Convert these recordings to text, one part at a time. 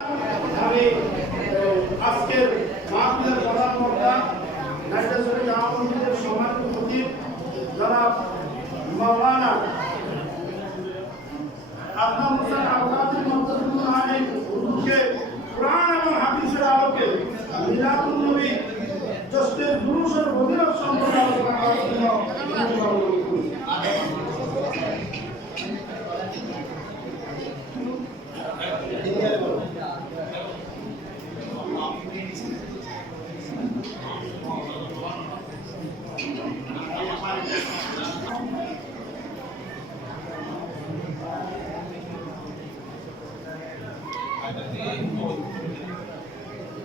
আমি আজকের মাহফিলের প্রধান বক্তা নাইজাসুরি জামামসজিদের সম্মানিত খতিব জনাব মাওলানা আদনান হোসেন আল-কাদির মুহতাসিবুল আলাইহি হুজুরকে কুরআন এবং হাদিসের আলোকে মিলাদুন নবী জশ্নের দুরূসের ফজিলত সম্পর্কে আলোচনা করার জন্য অনুরোধ করি।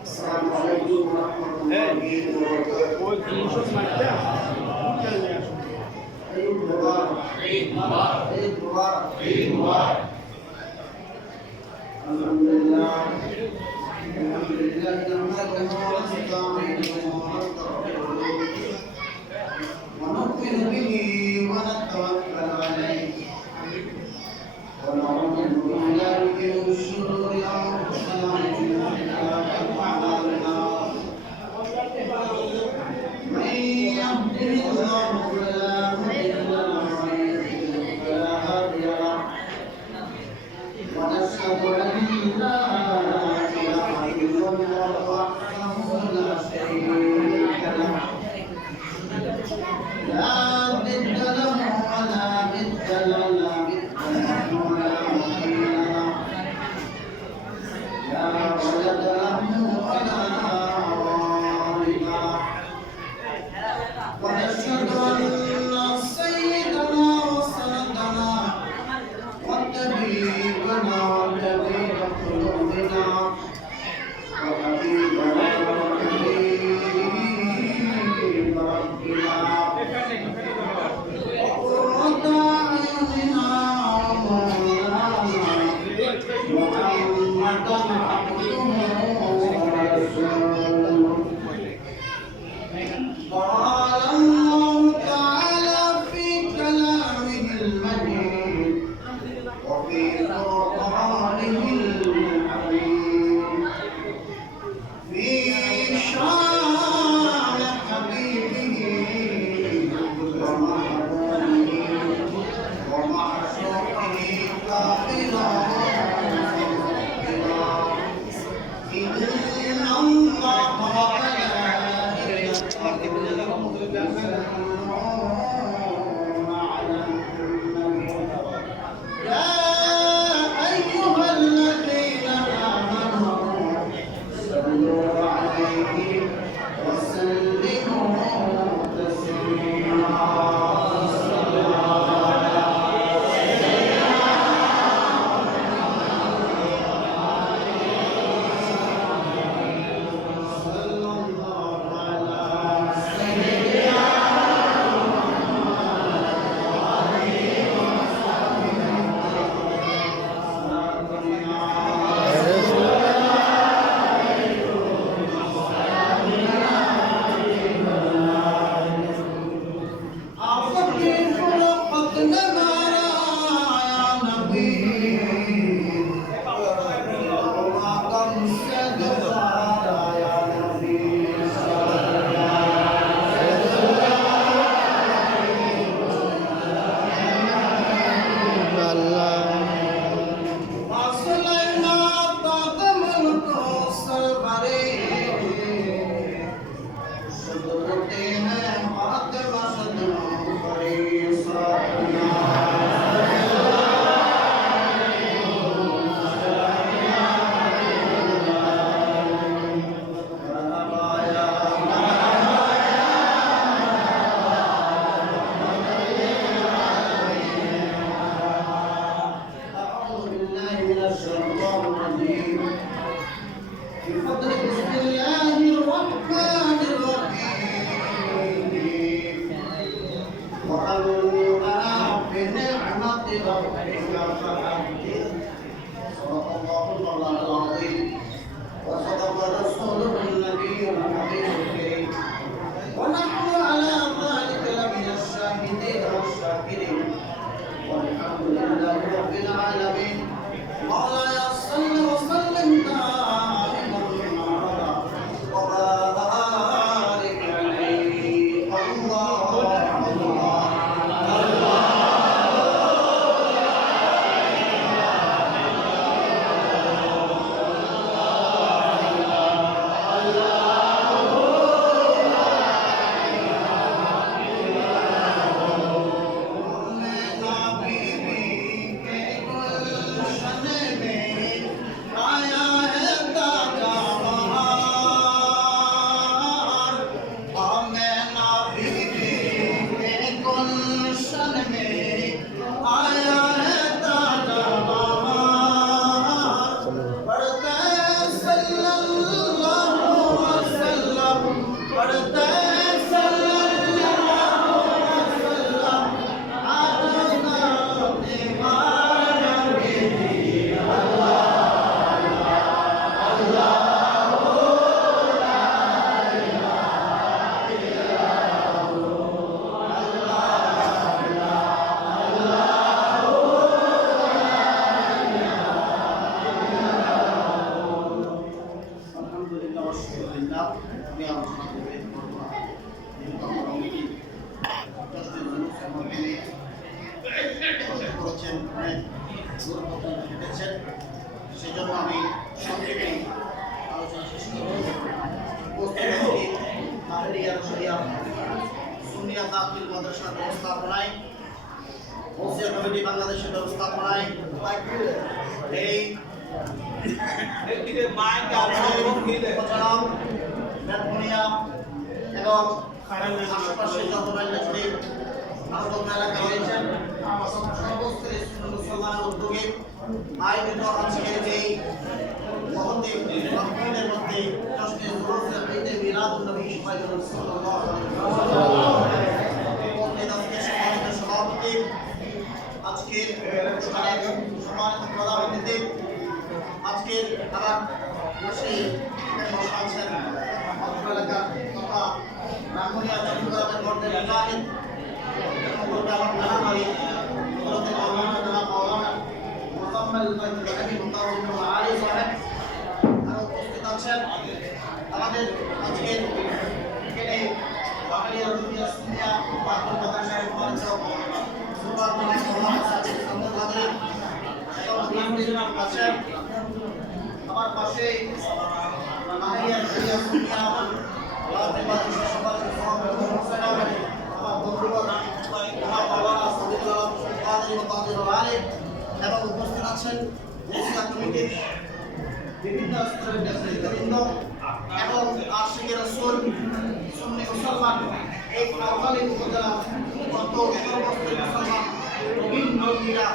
السلام عليكم ورحمة الله وبركاته. عيد مبارك. عيد مبارك. عيد مبارك. عيد مبارك. الحمد لله. الحمد لله نحمده ونستعينه ونستغفره ونؤمن به ونتوكل عليه ونعوذ بالله من شرور أنفسنا من يهده الله فلا مضل له ومن يضلل فلا هادي له ونشهد أن لا إله إلا الله وحده لا شريك له لا ضد له ولا ند له لا مثل له ولا مثيل له لا ولد له ولا ونشهد أن سيدنا وسندنا وطبيبنا وطبيب قلوبنا وحبيبنا وحبيب ربنا وقرة أعيننا ومولانا محمدا عبده ورسوله. قال الله تعالى في كلامه المجيد وفي قرآنه الحكيم في شان حبيبه ومحبوبه ومعشوقه قائلا إن الله وصدق رسوله النبي الحبيب الكريم ونحن على ذلك لمن الشاهدين والشاكرين والحمد لله رب العالمين مولاي صل وسلم সংক্ষেপে আলোচনা শেষ করব। উপস্থিত আছি মাহরিয়া শরিয়া সুন্নিয়া তাফসীর মাদ্রাসার ব্যবস্থাপনায়, মসজিদ কমিটি বাংলাদেশের ব্যবস্থাপনায় এই উপজেলা বেতবুনিয়া এবং আশেপাশে যত এলাকা রয়েছেন সর্বস্তরের মুসলমানের উদ্যোগে আয়োজিত আজকের এই মহতে রমজানের মধ্যে জশ্নে জুলুসের ঈদে মিলাদুন নবী সাল্লাল্লাহু আলাইহি ওয়াসাল্লাম সভাপতি, আজকের অনুষ্ঠানের সম্মানিত প্রধান অতিথি, আজকের আমার পাশে বসা আছেন অত্র এলাকার তথা রাঙ্গুনিয়া চট্টগ্রামের মধ্যে মুজাহিদ আমার নানা বাড়ি হযরত মাওলানা জনাব মাওলানা মুকাম্মাল বাইতুল মুতাওয়াজ্জিহ আলী সাহেব আর উপস্থিত আছেন আমাদের আজকের এখানে বাঙালিয়া রুমিয়া সুনিয়া বাদুল মাদ্রাসার সম্মানিত সুপার জনাব মাওলানা সাজিদ আহমদ হাজরি এবং ইমাম আছেন আমার পাশে বাঙালিয়া রুমিয়া সুনিয়া বাদুল মাদ্রাসার সম্মানিত সভাপতি আমার বন্ধুগণ এবং উপস্থিত আছেন মসজিদ কমিটির বিভিন্ন স্তরের নেতৃবৃন্দ এবং আশিকে রাসূল সুন্নি মুসলমান এই নওগাঁলী উপজেলা যত সর্বস্তরের মুসলমান বিভিন্ন ক্রীড়া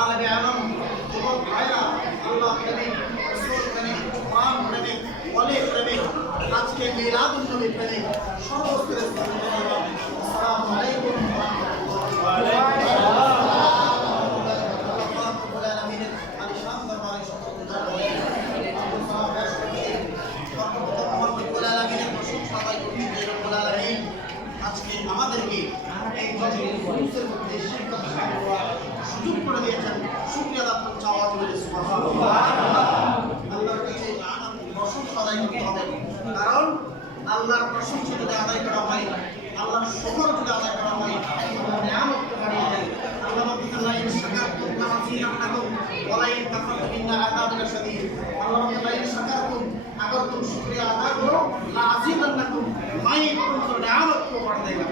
আলেমে আলম যুবক ভাইরা আল্লাহ প্রেমিক রাসূল প্রেমিক কোরআন প্রেমিক ওয়ালি প্রেমিক আজকে মিলাদুন নবী প্রেমিক সর্বস্তরের আসসালামু আলাইকুম ওয়া আমাদেরকে এই জগতের মধ্যে শিক্ষা সুযোগ করে দিয়েছেন, শুকরিয়া আদায় চাওয়া হবে সুবহানাল্লাহ। আল্লাহর কাছে প্রশংসা আদায় করতে হবে, কারণ আল্লাহর প্রশংসা যদি আদায় করা হয়, আল্লাহর শুকর যদি আদায় করা হয়, নিয়ামত বাড়িয়ে দেন। আল্লাহ বলতেছেন লা ইন শাকারতুম লাযিদান্নাকুম ওয়া লা ইন কাফারতুম ইন্না আযাবি লাশাদীদ। আল্লাহ বলতেছেন লা ইন শাকারতুম, अगर तुम शुक्रिया अदा करो लाज़िदान्नकुम, मैं तुमको नियामत को बढ़ा देगा।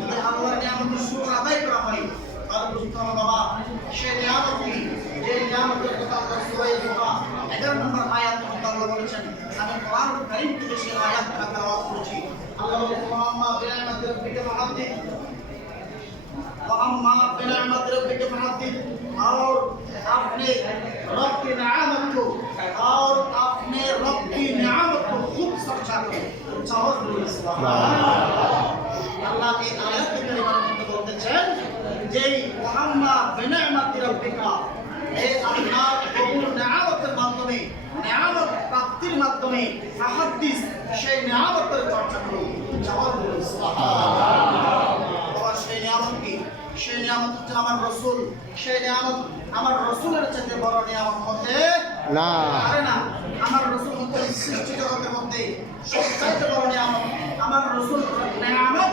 যদি আল্লাহর নিয়ামতের শুকর আদায় করা হয় তাহলে বুঝতে হবে বাবা সেই নিয়ামত কি, যে নিয়ামতের কথা আল্লাহ সূরা জুমা 11 নম্বর আয়াতে আল্লাহ বলেছেন। আমি কোরআন কারীম থেকে সেই আয়াতটা তেলাওয়াত করেছি। আল্লাহ বলেন আম্মা বিনি'মাতি রাব্বিকা ফাহাদ্দিস, अम्मा बिनि'मत रब्बिका फहद्दिस, और अपने रब की नियामत को और अपने रब की नियामत को खूब चर्चा करो। अल्लाह की आयत के बारे में बोलते हैं যে আম্মা বিনি'মত রব্বিকা, এই আল্লাহর কবুল নিয়ামতের মাধ্যমে, নিয়ামত প্রাপ্তির মাধ্যমে ফাহাদ্দিস, সেই নিয়ামতের চর্চা করো। জবাব দিন সুবহানাল্লাহ। সেই নিয়ামত কি? সেই নিয়ামত হচ্ছে আমার রাসূল। সেই নিয়ামত আমার রাসূলের চাইতে বড় নিয়ামত হতে না পারে না। আমার রাসূল হচ্ছে সৃষ্টি জগতের মধ্যে সবচাইতে বড় নিয়ামত। আমার রাসূল নিয়ামত,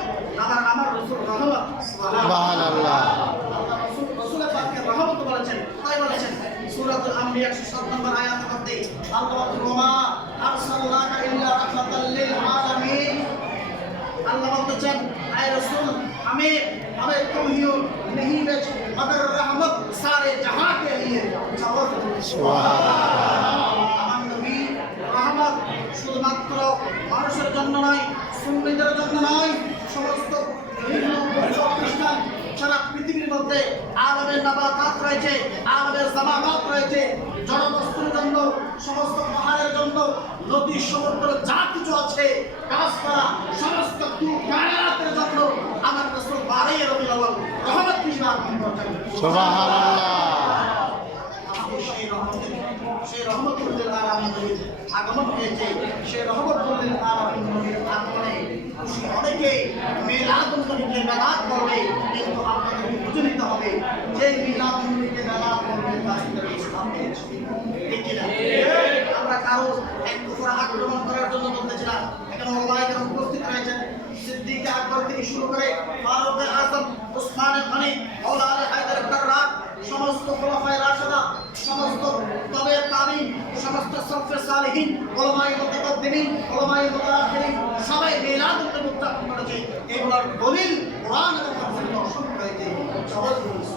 আমার রাসূল রহমত। সুবহানাল্লাহ। আল্লাহ রাসূলের পাককে রহমত বলেছেন, তাই বলেছেন সূরাতুল আম্বিয়া 107 নম্বর আয়াতের মধ্যে আল্লাহ বলেন ওয়া মা আরসালনাকা ইল্লা রাহমাতাল লিল আলামিন। अल्लाह बलतेছেন आए रसूल हमें तुम ही हो नहीं भेज मगर रहमत सारे जहां के लिए। আমার নবী রহমত শুধুমাত্র মানুষের জন্য নয়, সুন্নিদের জন্য নয়, সমস্ত হিন্দু খ্রিস্টান সারা পৃথিবীর মধ্যে আলমের নাবাতাত রয়েছে, আলমের জামানাত রয়েছে, জড়বস্তুর জন্য, সমস্ত পাহাড়ের জন্য, নদী সমুদ্র যা কিছু আছে, গাছপালা, সমস্ত কায়নাতের জন্য আমার রাসূল 12 রবিউল আউয়াল রহমত হিসেবে আগমন করেছেন। সুবহানাল্লাহ। সেই রহমতুল আলামিনের আগমন হয়েছে, সেই রহমতুল আলামিনের আগমনে খুশি অনেকে মিলাদুন নবীকে মিলাদ করবে, কিন্তু আপনাদের বুঝে নিতে হবে যে মিলাদুন নবীকে মিলাদ করবে তার ভিতরে ইসলাম রয়েছে। ঠিক কি না? আমরা কারো এক উপর আক্রমণ করার জন্য বলতেছি না। এখানে ওলামায়ে কেরাম উপস্থিত রয়েছেন, সিদ্দিক আকবর থেকে শুরু করে ফারুক আযম, উসমান গনি, মাওলানা হায়দার কাররাত, সমস্ত খোলাফায়ে রাশিদা সমস্ত তবে তাবিন, সমস্ত সলফে সালেহিন, উলামায়ে মুতাকাদ্দিমিন, উলামায়ে মুতাআখিরিন সবাই মিলাদুন নবী উদযাপন করেছে। এগুলোর দলিল কোরআন এবং হাদিসের অসংখ্য রয়েছে। সবাই বলুন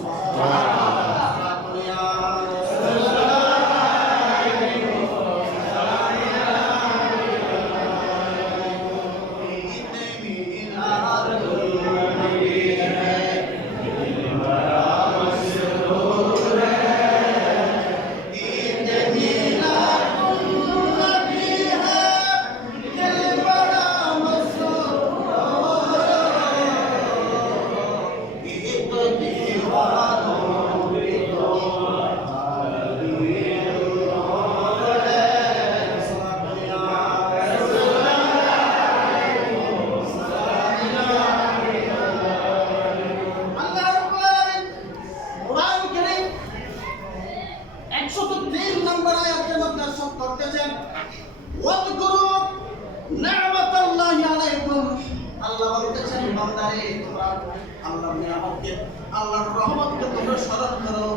আল্লাহর রহমতকে তোমরা স্মরণ করো,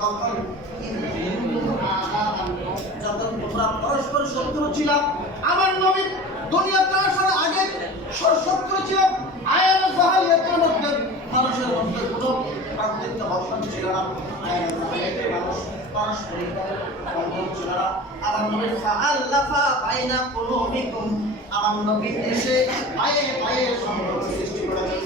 তখন যখন তোমরা পরস্পর শত্রু ছিল। আমার নবী দুনিয়াতে আসার আগে শত্রু ছিল। আয়াত জাহালিয়াতের মধ্যে মানুষের মধ্যে কোনো প্রাকৃতিক অবস্থান ছিল না। আয়াত জাহালিয়াতের মানুষ পারস্পরিক বন্ধন ছিল না। আমার নবী ফাআল্লাফা বাইনা কুলুবিকুম, আমার নবী এসে পায়ে পায়ে সম্পর্ক সৃষ্টি করেছেন।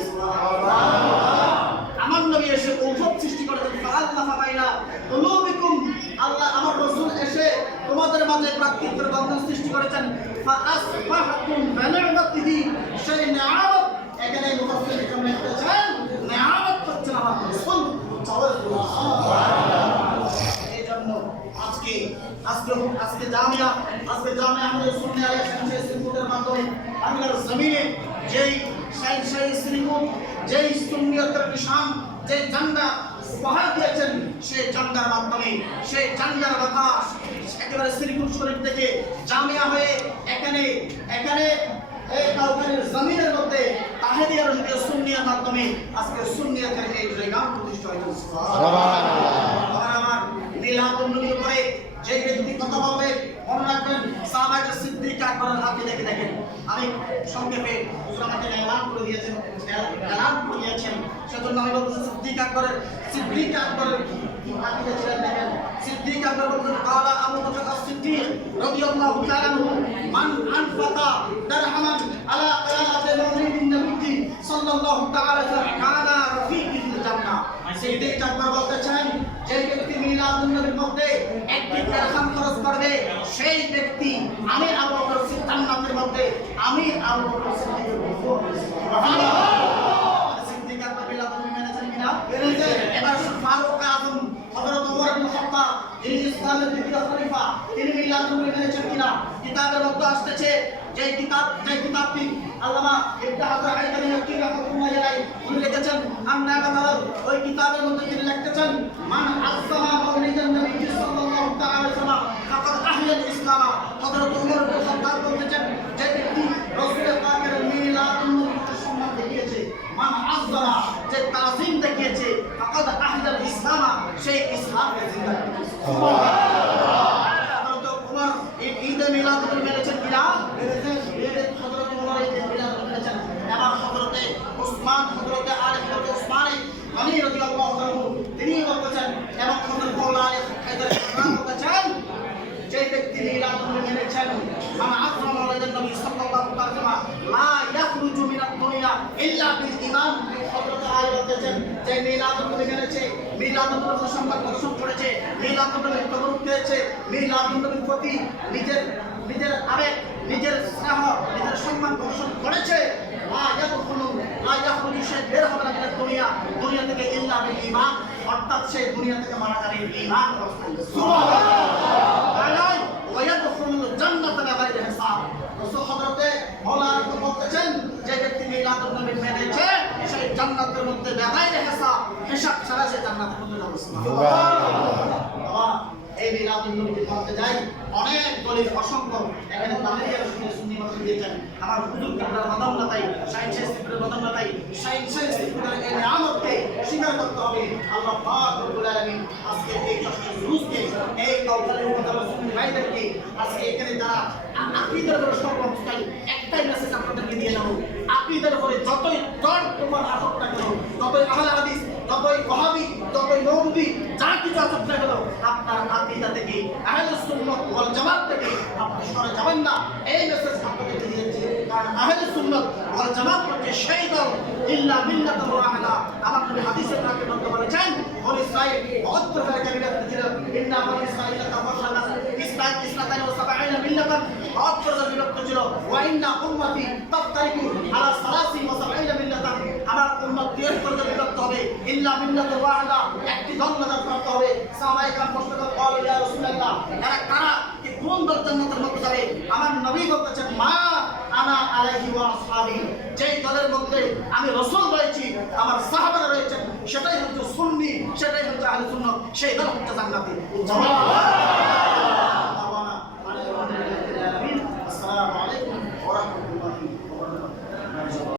আমার নবী এসে ঔষধ সৃষ্টি করেছেন। ফাআল্লাফা বাইনা কুলুবিকুম, আল্লাহ আমার রাসূল এসে তোমাদের মাঝে প্রাকৃতিক বন্ধন সৃষ্টি করেছেন। ফাআসবাহতুম বিনি'মাতিহি, সেই নিয়ামত এখানে মুফাসসির কেমন লিখেছেন, নিয়ামত হচ্ছে আমার রাসূল। এইজন্য আজকে জামিয়া আমাদের সুন্নি আলিয়া সায়েন্স ইনস্টিটিউটের মাধ্যমে বাংলার জমিনে যেই সায়েন্স ইনস্টিটিউট যেই সুন্নিয়তের নিশান যে ঝান্ডা উপহার দিয়েছেন, সেই ঝান্ডার মাধ্যমে সেই ঝান্ডার বাতাস একেবারে শ্রীপুর শরীফ থেকে জামিয়া হয়ে এখানে এই কাউখালীর জমিনের মধ্যে তাহেদিয়া রশিদিয়া সুন্নিয়ার মাধ্যমে আজকে সুন্নিয়তের এই জায়গা প্রতিষ্ঠা হয়েছে। সুবহানাল্লাহ। আমার মিলাদুন নবীর উপরে যে ব্যক্তি কথা বলবে মনে রাখবেন সাহাবায়ে সিদ্দিক আকবরের হাতে দেখেন। আমি সংক্ষেপে আমাকে এলান করে দিয়েছেন সেজন্য আমি বলতে সিদ্দিক আকবরের হাতে ছিলেন। দেখেন সিদ্দিক আকবর বলতেন কালা আবু বকর as-সিদ্দিক রাদিয়াল্লাহু তাআলা আনহু মান আনফাকা দিরহামান আলা qiyaati mawlidin nabiyyi সাল্লাল্লাহু তাআলা কানা রাফিকি ফিল জান্নাহ। সিদ্দিক আকবর বলতেছেন যে ব্যক্তি মিলাদুন নবীর মধ্যে একটি দিরহাম খরচ করবে, সেই ব্যক্তি আমি আবু বকর সিদ্দিক জান্নাতের মধ্যে আমি আবু বকর সিদ্দিকের বন্ধু। সুবহানাল্লাহ। সিদ্দিক আকবর মিলাদুন নবী মেনেছেন কিনা? মেনেছেন। এবার ফারুক আযম হযরত ওমর ইবনে খাত্তাব যিনি ইসলামের দ্বিতীয় খলিফা, তিনি মিলাদুন নবী মেনেছেন কিনা? কিতাবের মধ্যে আসছে যে কিতাবটি আল্লামা ইবনে হাজার আইতানি নকী রাহমাতুল্লাহি আলাইহি উনি লিখেছেন আন-নাবাওয়ী। ওই কিতাবের মধ্যে তিনি লিখেছেন মান আযযামা মাওলিদান নবী সাল্লাল্লাহু তাআলা আলাইহি ওয়াসাল্লাম ফাকাদ আহইয়াল ইসলাম। হযরত ওমর ইবনে খাত্তাব বলতেছেন যে ব্যক্তি রাসূলের পাকের মিলাদুন নবীকে সম্মান দেখিয়েছে, মান আযযামা যে তাজিম দেখিয়েছে, ফাকাদ আহইয়াল ইসলাম সেই ইসলামকে জিন্দা করেছে। সুবহানাল্লাহ। হযরত ওমর এই ঈদে মিলাদুন নবী মেনেছেন কিনা? মেনেছেন। হযরত ওমর ঈদে মিলাদুন নবী মেনেছেন। এবার হযরতে উসমান হযরতে হযরত উসমানী গনি রাদিয়াল্লাহু আনহু তিনি বলতেছেন এবং হযরত মাওলানা হায়দার ইসলাম বলতেছেন যে ব্যক্তি মিলাদুন নবী মেনেছেন মান আযযামা মাওলিদান নবী সাল্লাল্লাহু আলাইহি ওয়াসাল্লাম লা ইয়াখরুজু মিনাদ দুনিয়া ইল্লা বিল ঈমান। হযরত আলী বলতেছেন যে মিলাদুন নবী মেনেছে, মিলাদুন নবীর সম্মান প্রদর্শন করেছে, মিলাদুন নবীর কবর পেয়েছে, মিলাদুন নবীর প্রতি নিজের আবেগ নিজের স্নেহ নিজের সম্মান প্রদর্শন করেছে, সে বের হবে না দুনিয়া থেকে ইল্লা বিল ঈমান, অর্থাৎ সে দুনিয়া থেকে মারা যাবে ঈমান অবস্থায়। সুবহানাল্লাহ। ওয়া ইয়াদখুলুল জান্নাতা বিগাইরি হিসাব। রাসূল হযরতে মাওলানা বলতেছেন যে ব্যক্তি মিলাদুন নবী মেনেছে সে জান্নাতের মধ্যে বিগাইরি হিসাব ছাড়া সে জান্নাতের মধ্যে যাবে। সুবহানাল্লাহ। এই মিলাদুন নবীকে পড়তে যাই, অনেক দলিল অসংখ্য এখানে দাঁড়িয়ে সুন্নি মত দিয়েছেন। আমার হুজুর কাটার মাদাম না তাই, সায়েন্সের সিফরের মাদাম না তাই, সায়েন্সের সিফরের এই নিয়ামতকে স্বীকার করতে হবে। আল্লাহ পাক রব্বুল আলামিন আজকে এই কষ্ট রুজকে, এই কাউকালের মতো সুন্নি ভাইদেরকে আজকে এখানে যারা আকীদার উপর সর্বস্থায়ী একটাই মেসেজ আপনাদেরকে দিয়ে যাবো, আকীদার উপরে যতই দর তোমার আসক না কেন, যতই আহলে হাদিস, যতই ওয়াহাবি, যতই মওদুদি, যা কিছু আসক না কেন, আপনার আকীদা থেকে আহলে সুন্নাত ওয়াল জামাত থেকে আপনি সরে যাবেন না, এই মেসেজ আপনাদেরকে দিয়েছি। কারণ আহলে সুন্নাত ওয়াল জামাত হচ্ছে সেই দল ইল্লা মিল্লাতুর ওয়াহিদা। আমার নবী হাদিসের মধ্যে বলেছেন, বনী ইসরাঈল 72 টা কাবিলা ছিল, ইন্না বনী ইসরাঈল তাফাররাকাত ইসনাতাইন ওয়া সাবঈনা মিল্লাতান, 72 টা বিভক্ত ছিল। ওয়া ইন্না উম্মতি তাফতারিকু আলা সালাসিন ওয়া সাবঈনা মিল্লাতান, আমার উম্মত 73 টা বিভক্ত হবে, ইল্লা মিল্লাতুর ওয়াহিদা, একটি দল নাজাত প্রাপ্ত হবে। সাহাবায়ে کرام প্রশ্ন করে বলে, ইয়া রাসূলুল্লাহ, এরা কারা, কি কোন দল জান্নাতের মধ্যে যাবে? আমার নবী বলেছেন, মা আনা আলাইহি ওয়া আসহাবি, যেই দলের মধ্যে আমি রাসূল রয়েছি, আমার সাহাবারা রয়েছেন, সেটাই হচ্ছে সুন্নি, সেটাই হচ্ছে আহলে সুন্নাত, সেই দল হচ্ছে জান্নাতি।